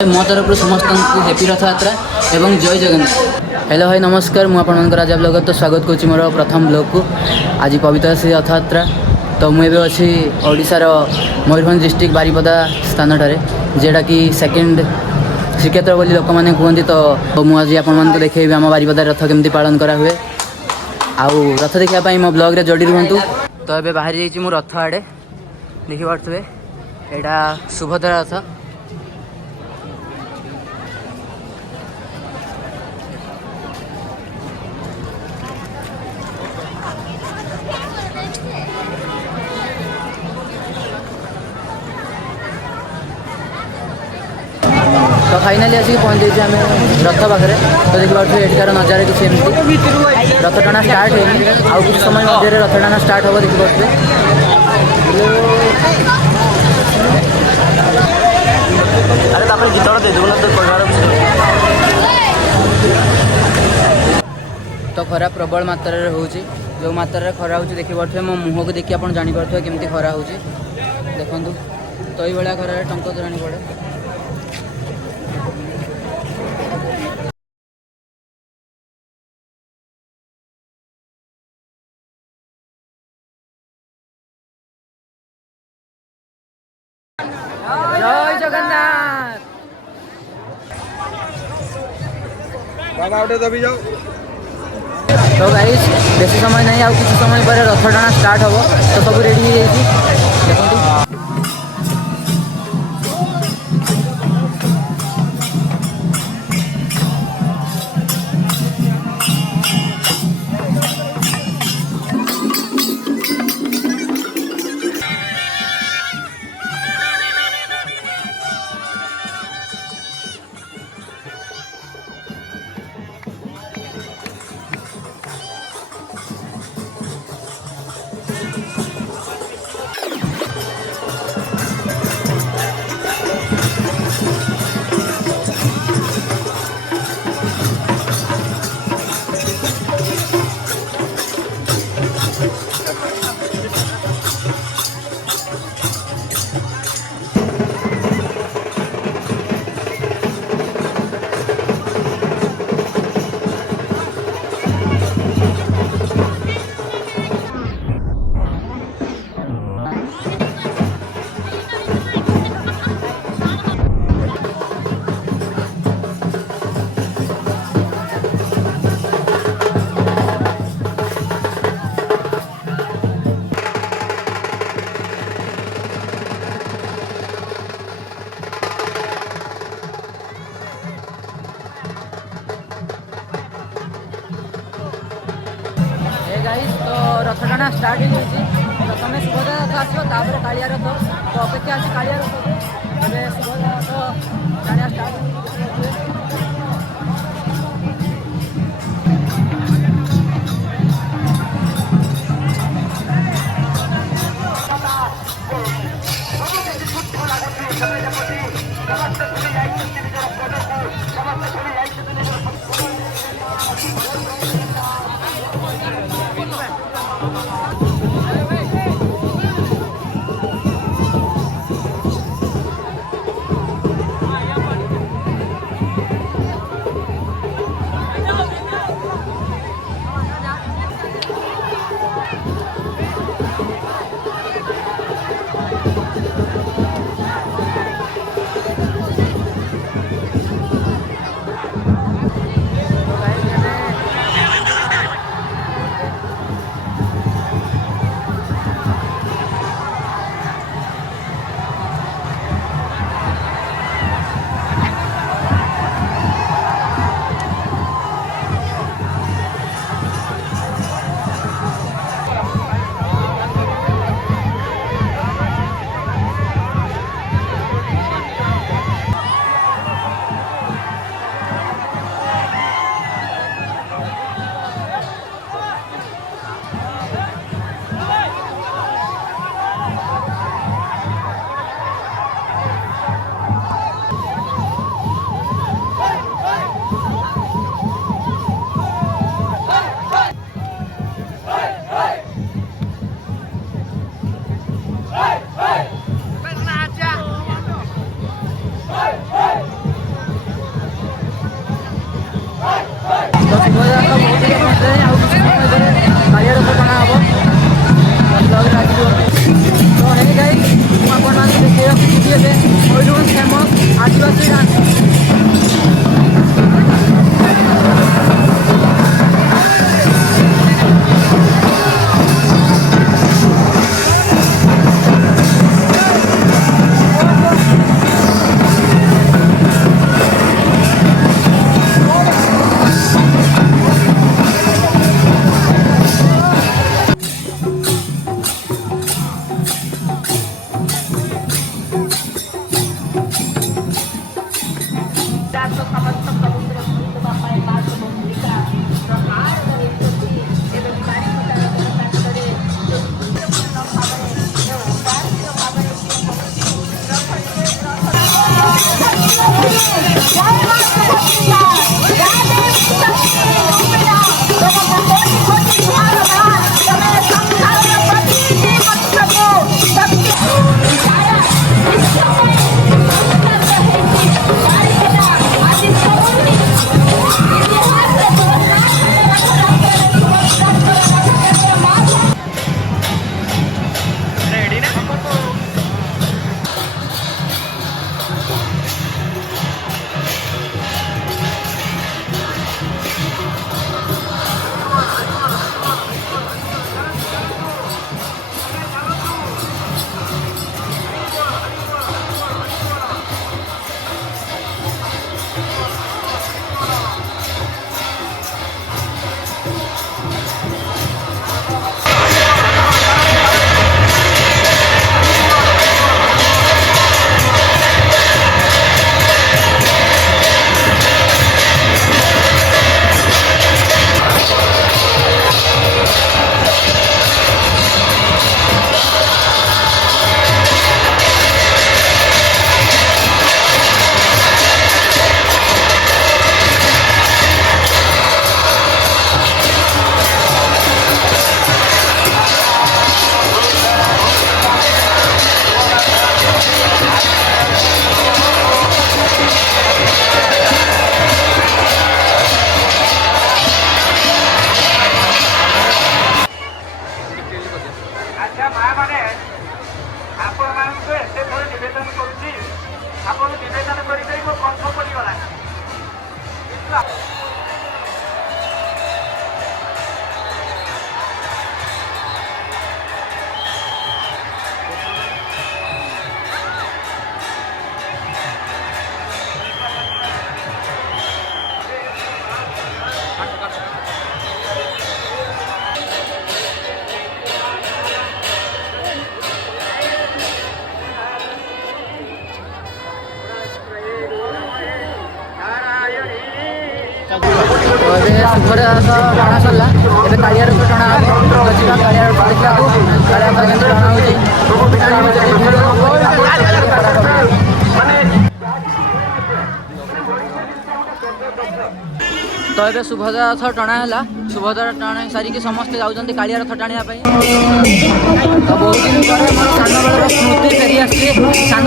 मो तरफ समस्त हैप्पी रथयात्रा एवं जय जगन्नाथ। हेलो भाई नमस्कार, मुझे राजा ब्लॉग तो स्वागत करुँच मोर प्रथम ब्लॉग को। आज पवित्र श्री रथयात्रा तो मुझे अच्छी ओडिशार मयूरभंज डिस्ट्रिक्ट बारिपदा स्थान जेटा कि सेकेंड श्रीक्षेत्र बोली लोक मैंने कहते। तो मुझे आज देखी आम बारिपदा रथ केमती पालन करा हुए आउ रथ देखापी मो ब्लॉग जोड़ी रुहतु। तो ये बाहरी जाइए मु रथ आड़े देखिपे यहाँ सुभद्रा रथ। तो फाइनाली आसिक पहुँच जाइए आम रथ पाखे। तो देखिए एठार नजारा किसी एमती रथ टाणा स्टार्ट है आउ कुछ समय मध्य रथ टाणा स्टार्ट हम देखिए। तो खरा प्रबल मात्रा हो जो मात्रा खरा हो देखिए मो मुह को देखिए आप जापर केमती खरा हो देखु। तो ये खरा टंक जाणी पड़े। जय जगन्नाथ। तो गाइस बेसी समय नहीं आ कुछ समय पर रथ टाणा स्टार्ट हम। तो सब रेडी हो देखो। गाइस तो रथ टाणा स्टार्ट हो प्रथम सुभद्रा रथ आसो कालिया रथ। तो अपेक्षा अच्छी कालिया रथ सुभद्रा रथ टाणा स्टार्ट। ମୟୂରଭଞ୍ଜ ଫେମସ୍ ଆଦିବାସୀ ଡାନ୍ସ। ଶୁଭରେ ଟଣା ସରିଲା। ଏବେ କାଳିଆ ରଥ ଟଣା ହେବ। ଯିବା କାଳିଆ ରଥ ଦେଖିବାକୁ। କାଳିଆ ରଥ କେମିତି ଟଣା ହେଉଛି ତ ଏବେ ସୁଭଦ୍ରା ରଥ ଟଣା ହେଲା। ସୁଭଦ୍ରା ଟଣା ସାରିକି ସମସ୍ତେ ଯାଉଛନ୍ତି କାଳିଆ ରଥ ଟାଣିବା ପାଇଁ। ତ ବହୁତ ଦିନ ପରେ ମୋର ସାନବେଳର ସ୍ମୃତି ଫେରି ଆସିଛି। ସାନ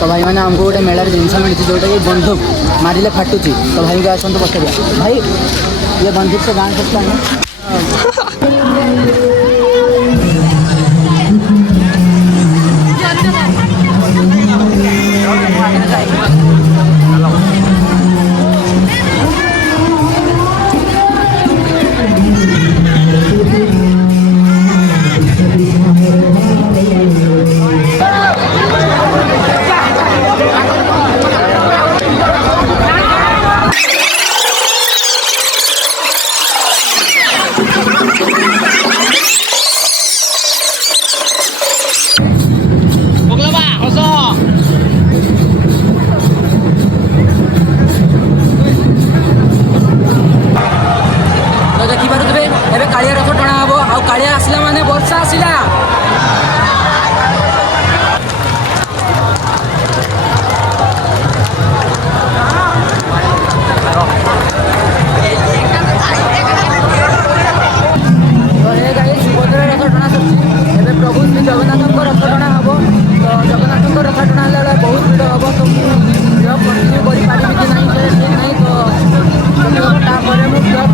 तो भाई मैंने हमको गोटे मेलार जिनस मिली जोटा कि बंदूक मारे फाटुची। तो भाई को आसतु पचार भाई ये बंदूक से गाँव सकता है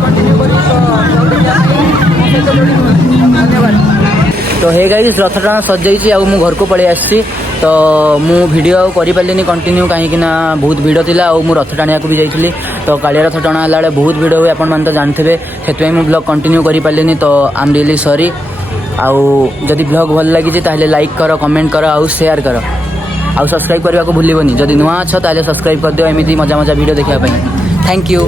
कंटिन्यू करी तो हे गाइस रथ टाणा सजाई आउ मु घर को पलि आसी तो मु वीडियो करि पालिनी कंटिन्यू कहीं ना बहुत भिड़ थिला आउ मु रथ टाणिया को भी जाइछली तो कालिया रथ टाणा हला बेले बहुत भिड़ हुए आपण मन तो जानथिबे सेतै मु ब्लॉग कंटिन्यू करि पालिनी तो आई एम रियली सॉरी आउ जदि ब्लॉग भल लागि ताहले लाइक करो कमेंट करो आउ शेयर करो आउ सब्सक्राइब करबा को भूलिबोनी जदि नुआ छ ताहले सब्सक्राइब कर दियो एमिति मजा मजा वीडियो देखिया पई थैंक यू।